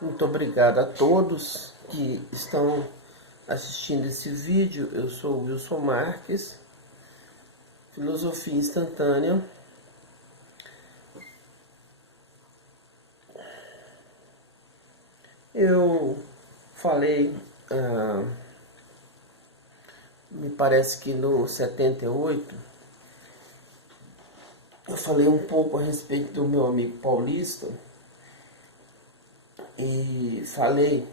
Muito obrigado a todos que estão assistindo esse vídeo. Eu sou o Wilson Marques, Filosofia Instantânea. Eu falei, me parece que no 78, eu falei um pouco a respeito do meu amigo paulista e falei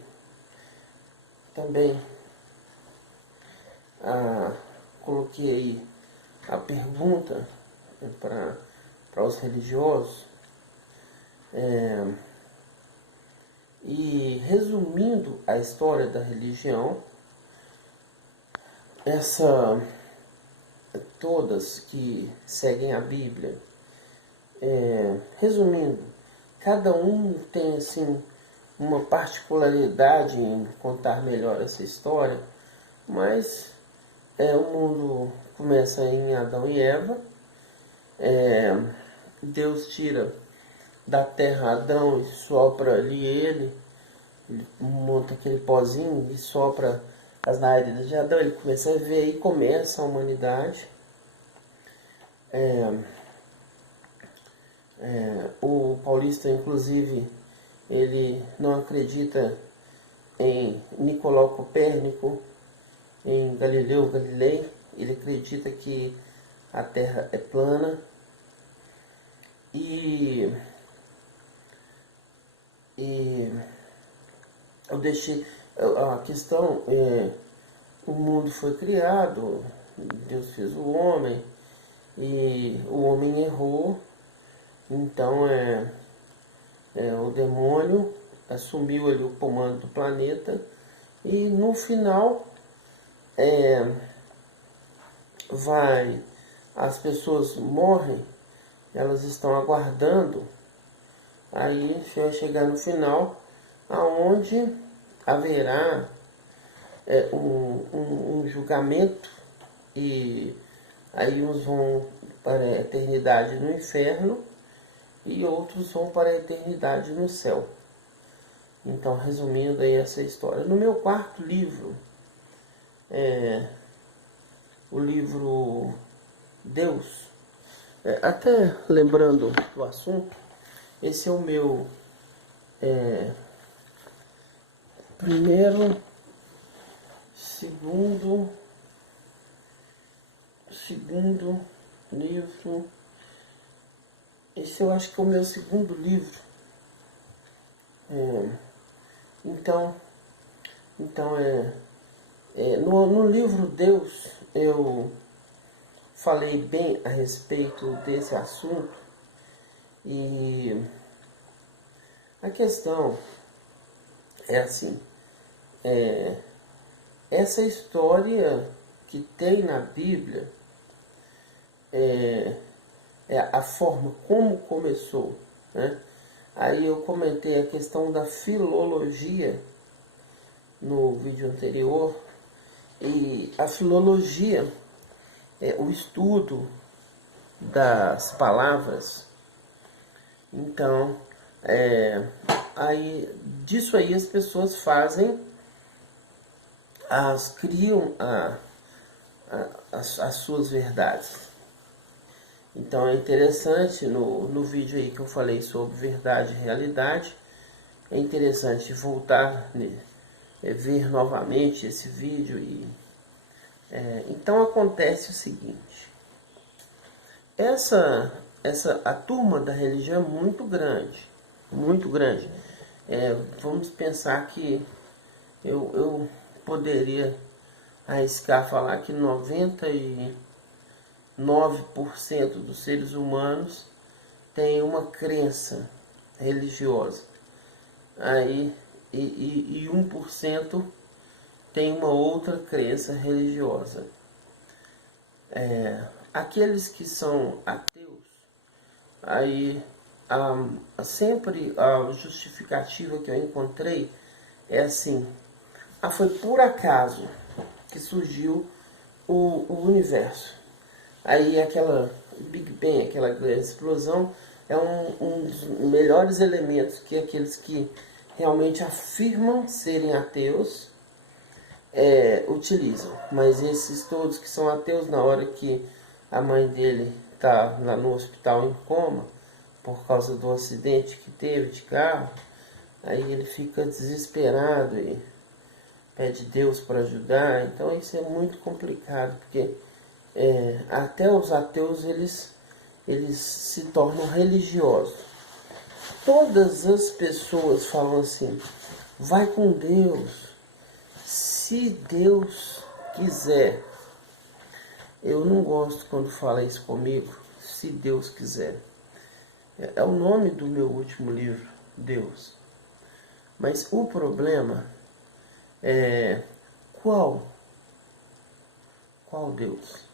também, coloquei a pergunta para os religiosos, e resumindo a história da religião, todas que seguem a Bíblia, resumindo, cada um tem assim uma particularidade em contar melhor essa história, mas o mundo começa em Adão e Eva. Deus tira da terra Adão e sopra ali ele monta aquele pozinho e sopra as narinas de Adão, ele começa a ver e começa a humanidade. O paulista, inclusive, ele não acredita em Nicolau Copérnico, em Galileu Galilei. Ele acredita que a Terra é plana. E eu deixei a questão, o mundo foi criado, Deus fez o homem e o homem errou, então o demônio assumiu ali o comando do planeta e no final as pessoas morrem, elas estão aguardando, aí vai chegar no final aonde haverá um julgamento, e aí uns vão para a eternidade no inferno e outros vão para a eternidade no céu. Então, resumindo aí essa história, no meu quarto livro, o livro Deus, até lembrando do assunto, esse é o meu primeiro, segundo livro. Esse eu acho que é o meu segundo livro. Então no livro Deus eu falei bem a respeito desse assunto, e a questão é assim, essa história que tem na Bíblia é a forma como começou, né? Aí eu comentei a questão da filologia no vídeo anterior, e a filologia é o estudo das palavras. Então, disso aí as pessoas criam as suas verdades. Então é interessante, no vídeo aí que eu falei sobre verdade e realidade, é interessante voltar, ver novamente esse vídeo. Então acontece o seguinte, a turma da religião é muito grande, muito grande. Vamos pensar que eu poderia arriscar falar que 99% dos seres humanos tem uma crença religiosa. E 1% tem uma outra crença religiosa. Aqueles que são ateus, aí sempre a justificativa que eu encontrei é assim: foi por acaso que surgiu o universo. Aí aquela Big Bang, aquela grande explosão, é um dos melhores elementos que aqueles que realmente afirmam serem ateus utilizam. Mas esses todos que são ateus, na hora que a mãe dele está lá no hospital em coma, por causa do acidente que teve de carro, aí ele fica desesperado e pede Deus para ajudar. Então isso é muito complicado, porque até os ateus eles se tornam religiosos. Todas as pessoas falam assim, vai com Deus, se Deus quiser. Eu não gosto quando fala isso comigo, se Deus quiser. É o nome do meu último livro, Deus. Mas o problema é qual Deus?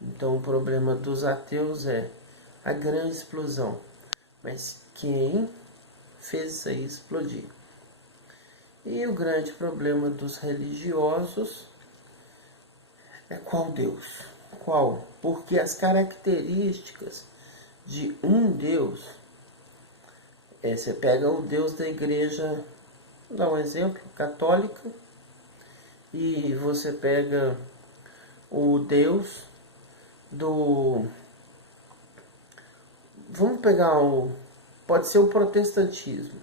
Então o problema dos ateus é a grande explosão. Mas quem fez isso aí explodir? E o grande problema dos religiosos é qual Deus? Qual? Porque as características de um Deus, você pega o Deus da igreja, vou dar um exemplo, católica, e você pega o Deus do... Vamos pegar pode ser o protestantismo,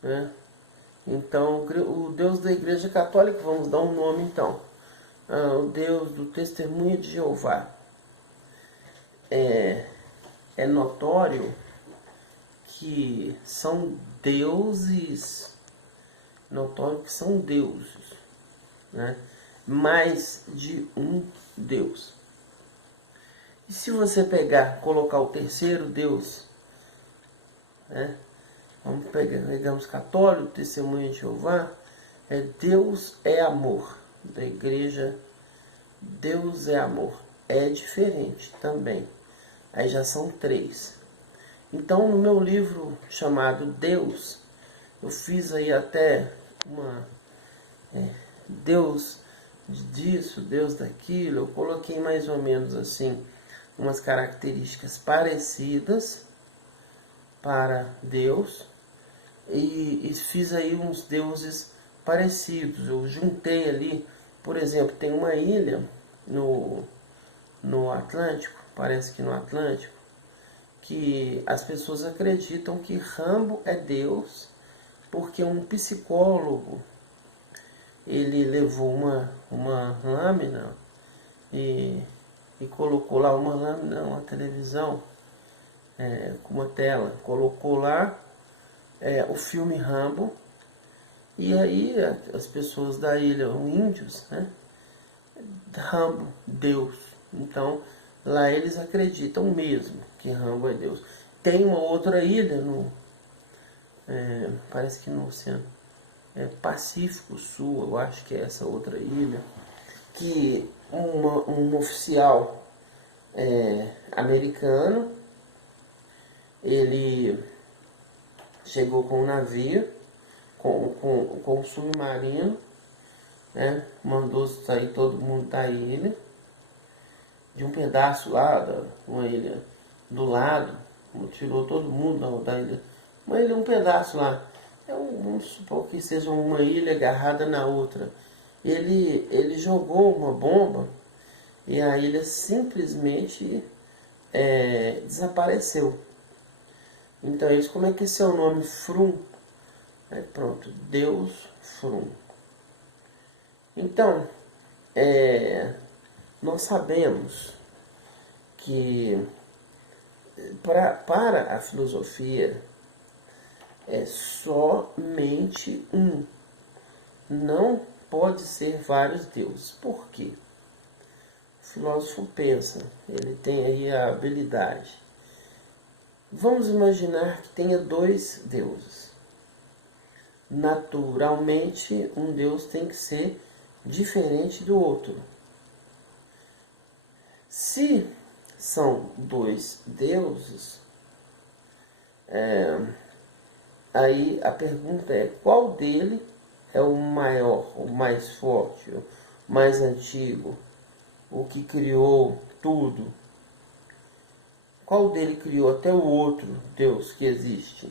né? Então, o Deus da igreja católica, vamos dar um nome então. O Deus do Testemunho de Jeová. É notório que são deuses, né? Mais de um Deus. E se você colocar o terceiro Deus, né? Pegamos católico, Testemunho de Jeová, Deus é amor, da igreja, Deus é amor, é diferente também, aí já são 3. Então no meu livro chamado Deus, eu fiz aí até Deus disso, Deus daquilo, eu coloquei mais ou menos assim, umas características parecidas para Deus, e fiz aí uns deuses parecidos. Eu juntei ali, por exemplo, tem uma ilha no Atlântico, parece que no Atlântico, que as pessoas acreditam que Rambo é Deus, porque um psicólogo, ele levou uma lâmina e colocou lá uma televisão, com uma tela, colocou lá o filme Rambo, e aí as pessoas da ilha, os índios, né? Rambo, Deus. Então lá eles acreditam mesmo que Rambo é Deus. Tem uma outra ilha parece que no Oceano Pacífico Sul, eu acho que é essa outra ilha, que um oficial americano, ele chegou com um navio, com um submarino, né? Mandou sair todo mundo da ilha, de um pedaço lá, uma ilha do lado, tirou todo mundo da ilha, uma ilha, um pedaço lá, vamos supor que seja uma ilha agarrada na outra. Ele jogou uma bomba e a ilha simplesmente desapareceu. Então eles, como é que é seu nome? Frum. Aí pronto, Deus Frum. Então, nós sabemos que para a filosofia é somente um. Não pode ser vários deuses. Por quê? O filósofo pensa, ele tem aí a habilidade. Vamos imaginar que tenha 2 deuses. Naturalmente, um Deus tem que ser diferente do outro. Se são 2 deuses, aí a pergunta é, qual dele é o maior, o mais forte, o mais antigo, o que criou tudo? Qual dele criou até o outro Deus que existe?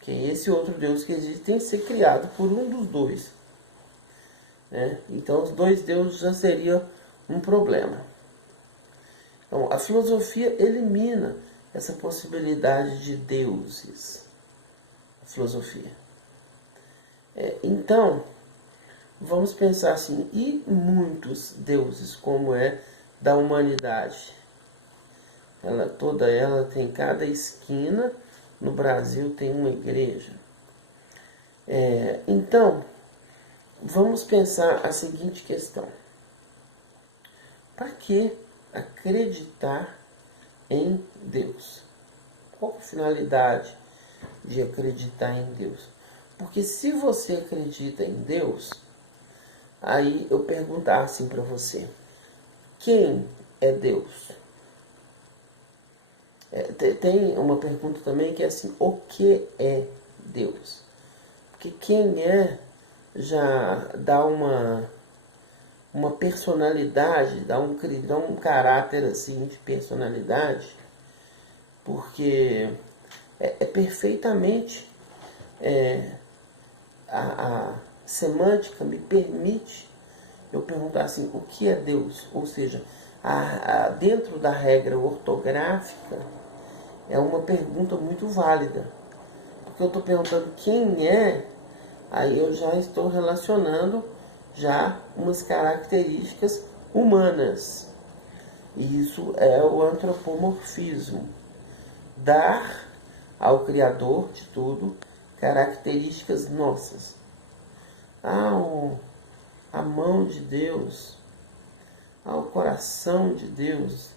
Que esse outro Deus que existe tem que ser criado por um dos dois. Né? Então os dois deuses já seria um problema. Então a filosofia elimina essa possibilidade de deuses. A filosofia. Então, vamos pensar assim, e muitos deuses, como é da humanidade? Toda ela tem, cada esquina no Brasil tem uma igreja. Então, vamos pensar a seguinte questão. Para que acreditar em Deus? Qual a finalidade de acreditar em Deus? Porque se você acredita em Deus, aí eu perguntar assim para você, quem é Deus? Tem uma pergunta também que é assim, o que é Deus? Porque quem é já dá uma personalidade, dá um caráter assim de personalidade, porque é perfeitamente a semântica me permite eu perguntar assim, o que é Deus? Ou seja, dentro da regra ortográfica, é uma pergunta muito válida. Porque eu estou perguntando quem é, aí eu já estou relacionando já umas características humanas. E isso é o antropomorfismo. Dar ao Criador de tudo características nossas. A mão de Deus, ao coração de Deus.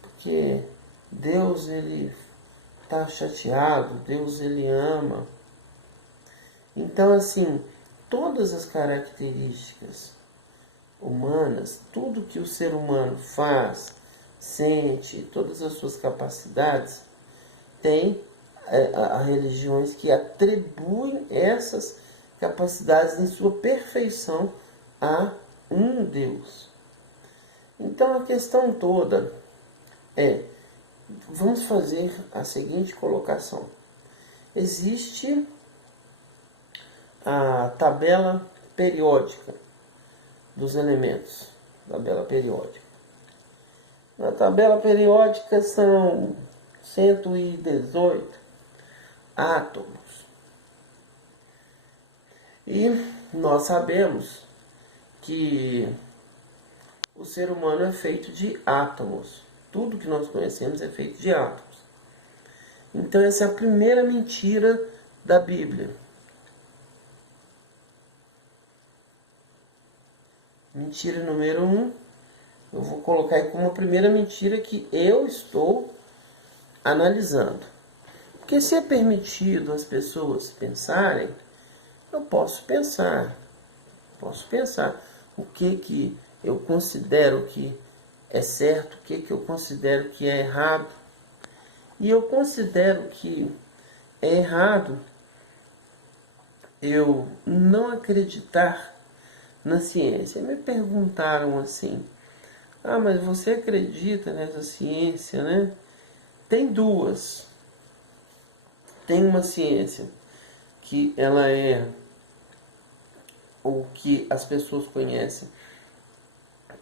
Porque Deus ele está chateado, Deus ele ama. Então assim, todas as características humanas, tudo que o ser humano faz, sente, todas as suas capacidades, tem religiões que atribuem essas capacidades em sua perfeição a um Deus. Então a questão toda vamos fazer a seguinte colocação. Existe a tabela periódica dos elementos, tabela periódica. Na tabela periódica são 118 átomos. E nós sabemos que o ser humano é feito de átomos. Tudo que nós conhecemos é feito de átomos. Então essa é a primeira mentira da Bíblia. Mentira número 1. Eu vou colocar aí como a primeira mentira que eu estou analisando. Porque se é permitido as pessoas pensarem, eu posso pensar. O que eu considero que é certo, o que eu considero que é errado. E eu considero que é errado eu não acreditar na ciência. Me perguntaram assim, mas você acredita nessa ciência, né? Tem duas. Tem uma ciência que ela é o que as pessoas conhecem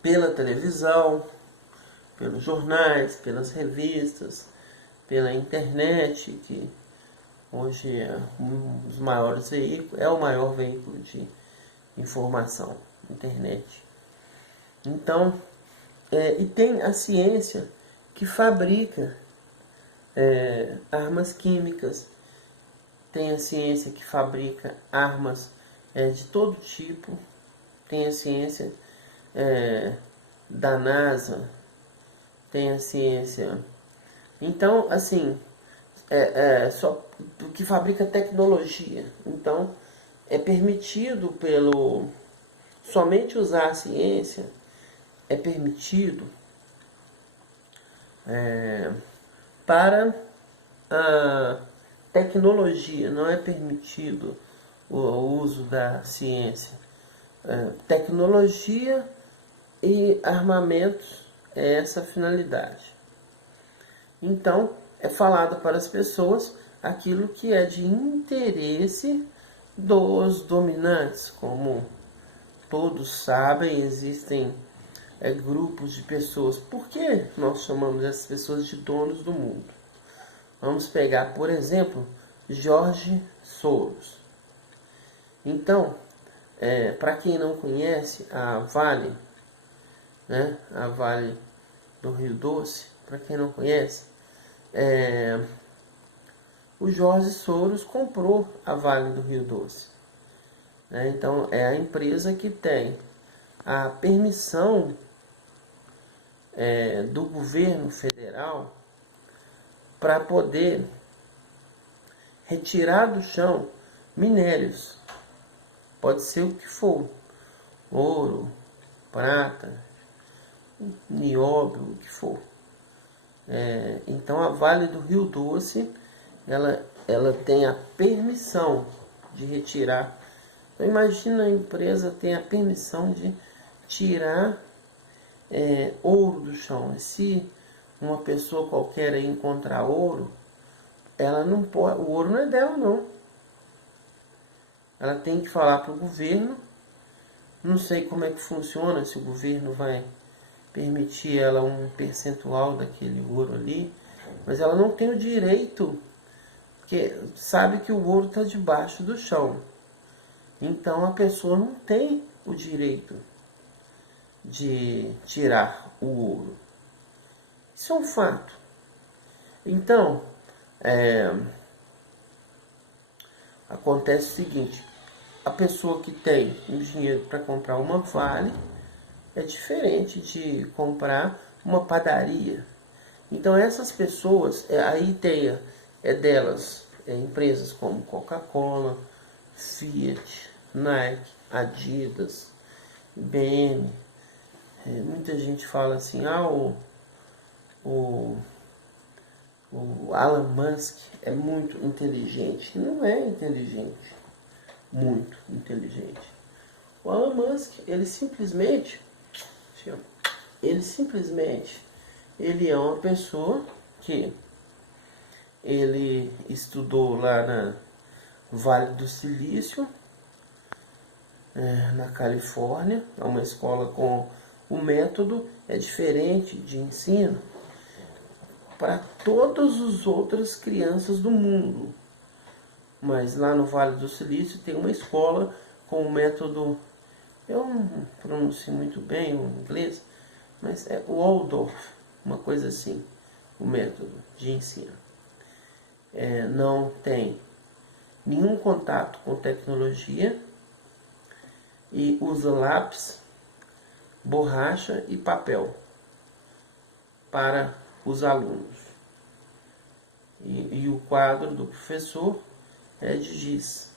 pela televisão, pelos jornais, pelas revistas, pela internet, que hoje é um dos maiores veículos, é o maior veículo de informação, internet. Então, e tem a ciência que fabrica armas químicas, tem a ciência que fabrica armas de todo tipo, tem a ciência da NASA, tem a ciência. Então, assim, só que fabrica tecnologia. Então, é permitido somente usar a ciência, é permitido para a tecnologia, não é permitido o uso da ciência. Tecnologia e armamentos é essa a finalidade. Então, é falado para as pessoas aquilo que é de interesse dos dominantes. Como todos sabem, existem grupos de pessoas. Por que nós chamamos essas pessoas de donos do mundo? Vamos pegar, por exemplo, George Soros. Então, para quem não conhece, a Vale, né, a Vale do Rio Doce, para quem não conhece, o George Soros comprou a Vale do Rio Doce. Então, é a empresa que tem a permissão do governo federal para poder retirar do chão minérios. Pode ser o que for: ouro, prata, nióbio, o que for. Então a Vale do Rio Doce, ela tem a permissão de retirar. Então imagina, a empresa tem a permissão de tirar ouro do chão. Se uma pessoa qualquer aí encontrar ouro, ela não pode, o ouro não é dela não. Ela tem que falar para o governo. Não sei como é que funciona, se o governo vai permitir ela um percentual daquele ouro ali, mas ela não tem o direito, porque sabe que o ouro está debaixo do chão. Então a pessoa não tem o direito de tirar o ouro. Isso é um fato. Então, acontece o seguinte: a pessoa que tem o dinheiro para comprar uma Vale é diferente de comprar uma padaria. Então essas pessoas, a ideia é delas, empresas como Coca-Cola, Fiat, Nike, Adidas, IBM. Muita gente fala assim: o Elon Musk é muito inteligente. Não é inteligente, muito inteligente. O Elon Musk, ele simplesmente é uma pessoa que ele estudou lá na Vale do Silício, na Califórnia. É uma escola com o método é diferente de ensino para todas as outras crianças do mundo. Mas lá no Vale do Silício tem uma escola com o método, eu não pronuncio muito bem o inglês, mas é Waldorf, uma coisa assim, o método de ensino. Não tem nenhum contato com tecnologia e usa lápis, borracha e papel para os alunos. E o quadro do professor é de giz.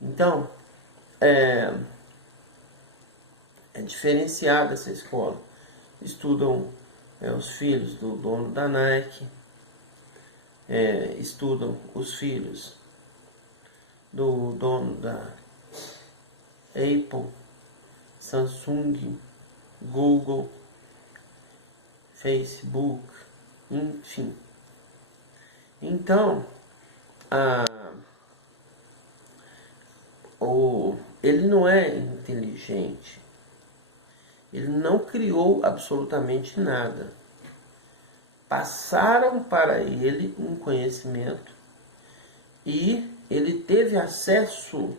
Então, é diferenciada essa escola. Estudam os filhos do dono da Nike, estudam os filhos do dono da Apple, Samsung, Google, Facebook, enfim. Então, ele não é inteligente. Ele não criou absolutamente nada. Passaram para ele um conhecimento e ele teve acesso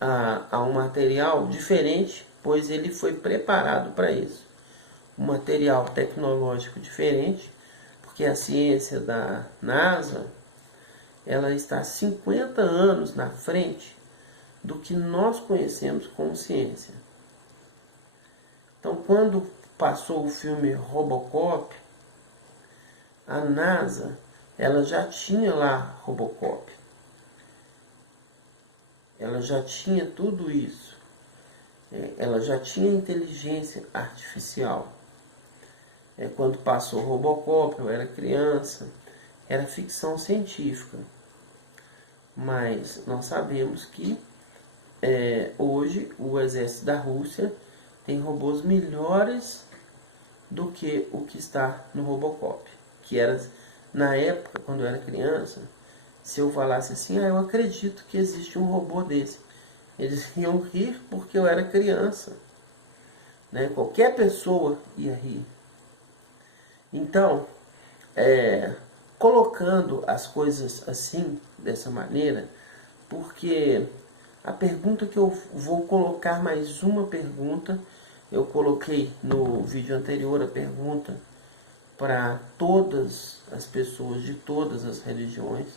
a um material diferente, pois ele foi preparado para isso. Um material tecnológico diferente, porque a ciência da NASA, ela está 50 anos na frente do que nós conhecemos como ciência. Então, quando passou o filme Robocop, a NASA, ela já tinha lá Robocop. Ela já tinha tudo isso. Ela já tinha inteligência artificial. Quando passou Robocop, eu era criança, era ficção científica. Mas nós sabemos que hoje o exército da Rússia tem robôs melhores do que o que está no Robocop, que era na época, quando eu era criança, se eu falasse assim, eu acredito que existe um robô desse, eles iam rir porque eu era criança, né? Qualquer pessoa ia rir. Então, colocando as coisas assim, dessa maneira, porque a pergunta que eu vou colocar, mais uma pergunta, eu coloquei no vídeo anterior a pergunta para todas as pessoas de todas as religiões,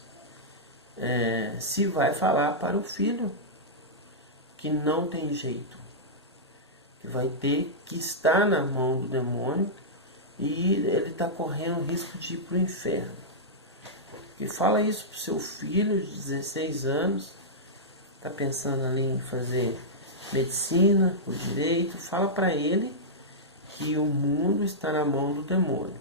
se vai falar para o filho que não tem jeito, que vai ter que estar na mão do demônio e ele está correndo risco de ir para o inferno. Que fala isso para o seu filho de 16 anos, está pensando ali em fazer medicina, o direito, fala para ele que o mundo está na mão do demônio.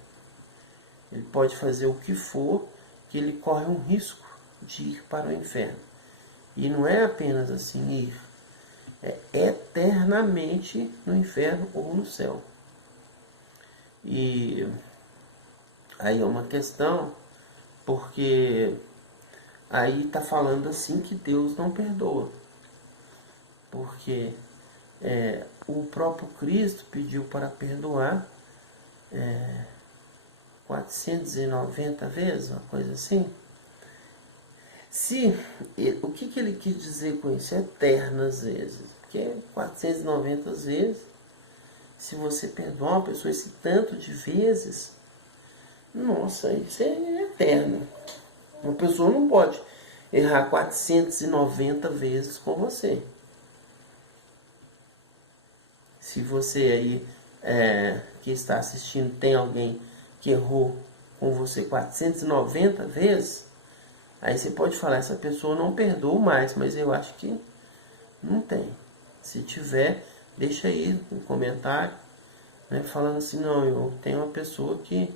Ele pode fazer o que for, que ele corre um risco de ir para o inferno. E não é apenas assim ir, é eternamente no inferno ou no céu. E aí é uma questão, porque aí está falando assim que Deus não perdoa. Porque o próprio Cristo pediu para perdoar 490 vezes, uma coisa assim. O que ele quis dizer com isso? Eternas vezes. Porque 490 vezes, se você perdoar uma pessoa esse tanto de vezes, nossa, isso é eterno. Uma pessoa não pode errar 490 vezes com você. Se você aí que está assistindo tem alguém que errou com você 490 vezes, aí você pode falar, essa pessoa não perdoa mais, mas eu acho que não tem. Se tiver, deixa aí um comentário, né, falando assim, não, eu tenho uma pessoa que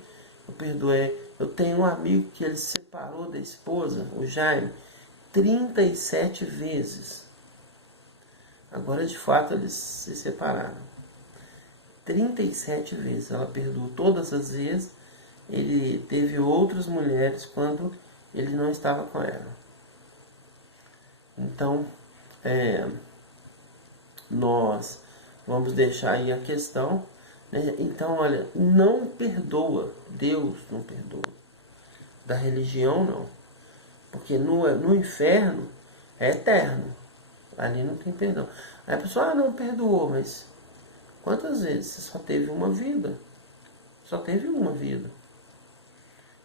eu perdoei. Eu tenho um amigo que ele se separou da esposa, o Jaime, 37 vezes. Agora, de fato, eles se separaram. 37 vezes. Ela perdoou todas as vezes. Ele teve outras mulheres quando ele não estava com ela. Então, nós vamos deixar aí a questão, né? Então, olha, não perdoa. Deus não perdoa. Da religião, não. Porque no inferno é eterno. Ali não tem perdão. Aí a pessoa, não perdoou, mas quantas vezes você só teve uma vida? Só teve uma vida.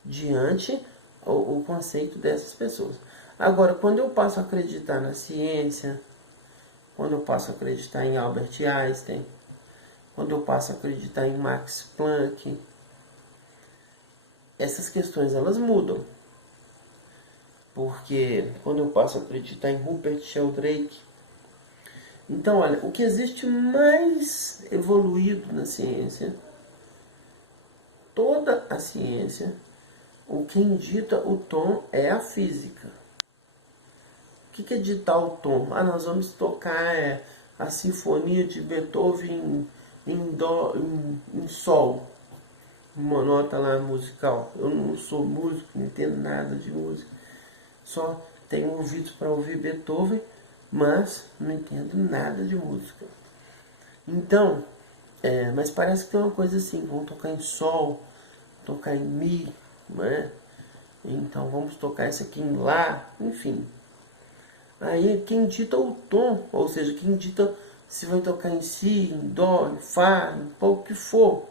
Diante o conceito dessas pessoas. Agora, quando eu passo a acreditar na ciência, quando eu passo a acreditar em Albert Einstein, quando eu passo a acreditar em Max Planck, essas questões elas mudam. Porque quando eu passo a acreditar em Rupert Sheldrake, então olha, o que existe mais evoluído na ciência, toda a ciência, quem dita o tom é a física. O que é ditar o tom? Nós vamos tocar a sinfonia de Beethoven em sol, uma nota lá musical. Eu não sou músico, não entendo nada de música, só tenho ouvidos para ouvir Beethoven, mas não entendo nada de música. Então, mas parece que tem uma coisa assim, vamos tocar em sol, tocar em mi, né? Então vamos tocar isso aqui em lá, enfim. Aí quem dita o tom, ou seja, quem dita se vai tocar em si, em dó, em fá, em o que for,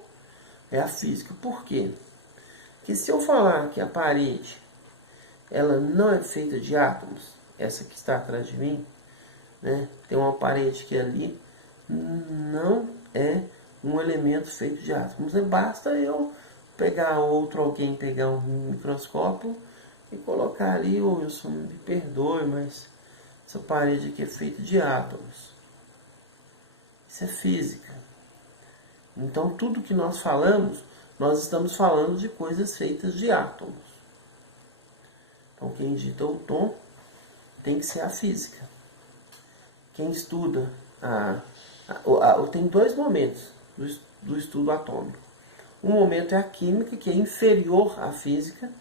é a física. Por quê? Porque se eu falar que a parede ela não é feita de átomos, essa que está atrás de mim, né? Tem uma parede que ali não é um elemento feito de átomos. Basta eu pegar alguém pegar um microscópio e colocar ali, Wilson, me perdoe, mas essa parede aqui é feita de átomos. Isso é física. Então tudo que nós falamos, nós estamos falando de coisas feitas de átomos. Então quem dita o tom tem que ser a física. Quem estuda tem dois momentos do estudo atômico. Um momento é a química, que é inferior à física,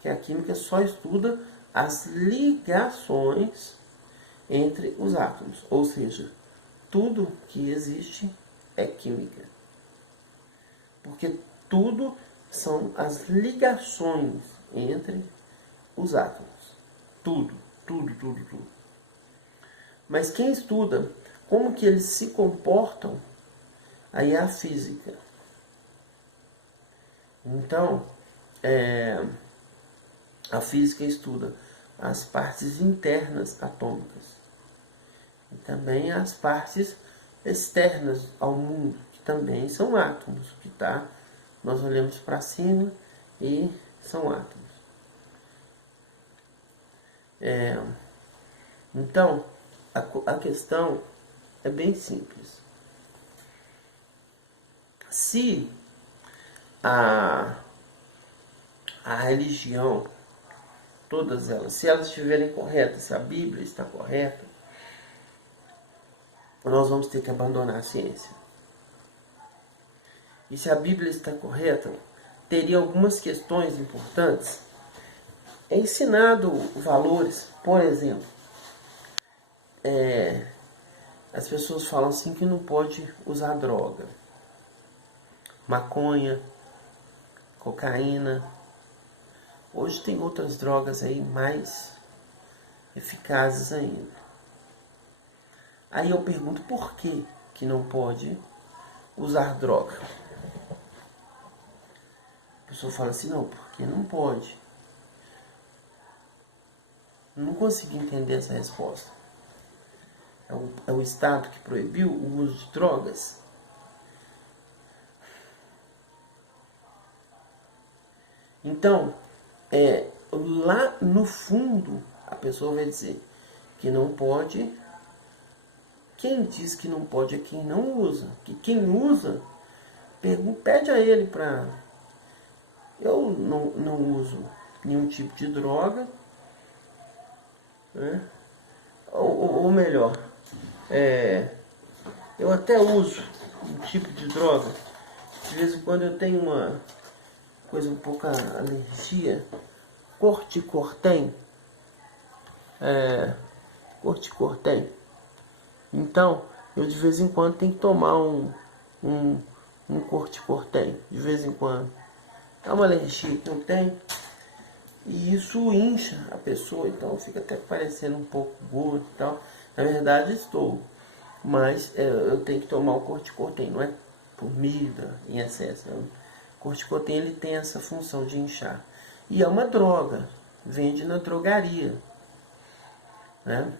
Porque a química só estuda as ligações entre os átomos. Ou seja, tudo que existe é química. Porque tudo são as ligações entre os átomos. Tudo, tudo, tudo, tudo. Mas quem estuda como que eles se comportam, aí é a física. Então, a física estuda as partes internas atômicas e também as partes externas ao mundo, que também são átomos, que tá? Nós olhamos para cima e são átomos. Então, a questão é bem simples. Se a religião, todas elas, se elas estiverem corretas, se a Bíblia está correta, nós vamos ter que abandonar a ciência. E se a Bíblia está correta, teria algumas questões importantes. É ensinado valores, por exemplo, as pessoas falam assim que não pode usar droga, maconha, cocaína. Hoje tem outras drogas aí mais eficazes ainda. Aí eu pergunto por que não pode usar droga. A pessoa fala assim, não, porque não pode. Não consegui entender essa resposta. É o Estado que proibiu o uso de drogas? Então, lá no fundo, a pessoa vai dizer que não pode. Quem diz que não pode é quem não usa. Que quem usa, pede a ele para... Eu não uso nenhum tipo de droga, né? Ou melhor, eu até uso um tipo de droga. De vez em quando eu tenho uma coisa, um pouco alergia. Corticostein. Corticostein. Então, eu de vez em quando tenho que tomar um corticostein. De vez em quando. É uma alergia que eu tenho. E isso incha a pessoa, então fica até parecendo um pouco gordo e tal. Na verdade estou. Mas eu tenho que tomar o corticostein, não é comida em excesso. O corticostein ele tem essa função de inchar. E é uma droga, vende na drogaria, né?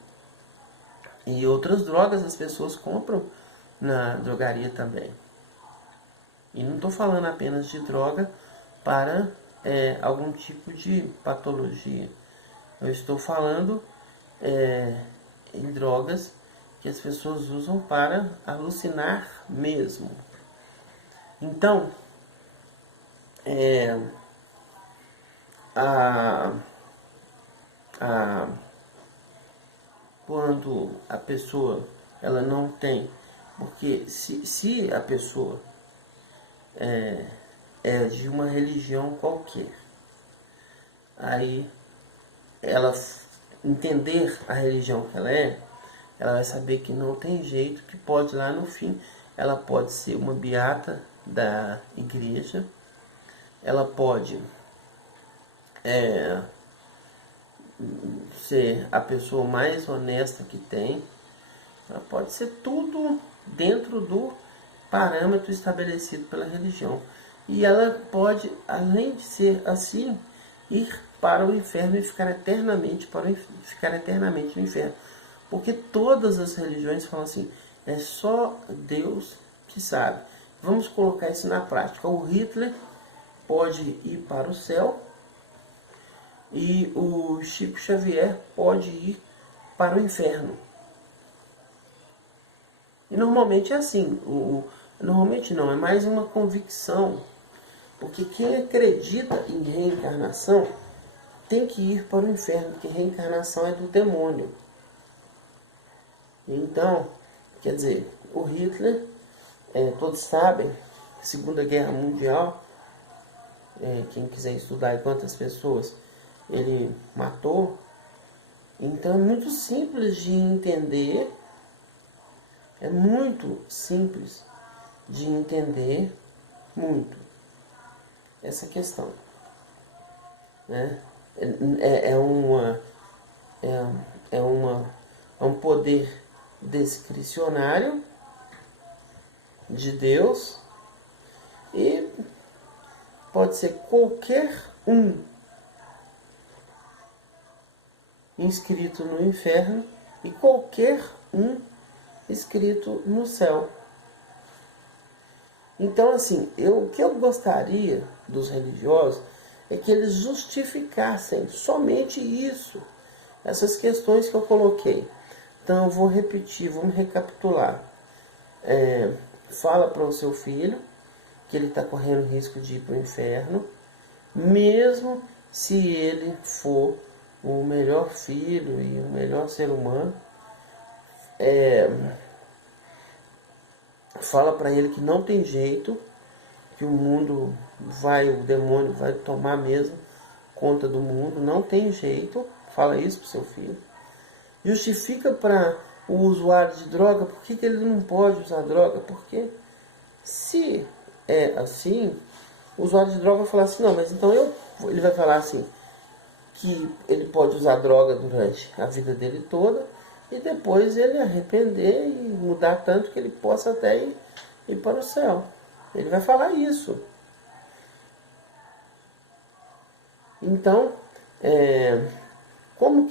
E outras drogas as pessoas compram na drogaria também. E não estou falando apenas de droga para algum tipo de patologia. Eu estou falando em drogas que as pessoas usam para alucinar mesmo. Então, quando a pessoa ela não tem, porque se a pessoa é de uma religião qualquer, aí ela entender a religião que ela vai saber que não tem jeito, que pode lá no fim, ela pode ser uma beata da igreja, ela pode ser a pessoa mais honesta que tem, ela pode ser tudo dentro do parâmetro estabelecido pela religião. E ela pode, além de ser assim, ir para o inferno e ficar eternamente no inferno. Porque todas as religiões falam assim, é só Deus que sabe. Vamos colocar isso na prática. O Hitler pode ir para o céu e o Chico Xavier pode ir para o inferno. E normalmente é assim. Normalmente não, é mais uma convicção. Porque quem acredita em reencarnação tem que ir para o inferno, porque reencarnação é do demônio. Então, quer dizer, o Hitler, todos sabem, Segunda Guerra Mundial, quem quiser estudar quantas pessoas ele matou. Então é muito simples de entender, é muito simples de entender muito essa questão, né? É, é, uma, é, é, uma, é um poder discricionário de Deus e pode ser qualquer um inscrito no inferno e qualquer um inscrito no céu. Então, assim, o que eu gostaria dos religiosos é que eles justificassem somente isso, essas questões que eu coloquei. Então, eu vou repetir, vamos recapitular. Fala para o seu filho que ele está correndo risco de ir para o inferno, mesmo se ele for o melhor filho e o melhor ser humano. Fala para ele que não tem jeito, que o mundo o demônio vai tomar mesmo conta do mundo, não tem jeito. Fala isso pro seu filho. Justifica para o usuário de droga por que ele não pode usar droga, porque se é assim, o usuário de droga vai falar assim, não, mas então ele vai falar assim, que ele pode usar droga durante a vida dele toda e depois ele arrepender e mudar tanto que ele possa até ir para o céu. Ele vai falar isso. Então, como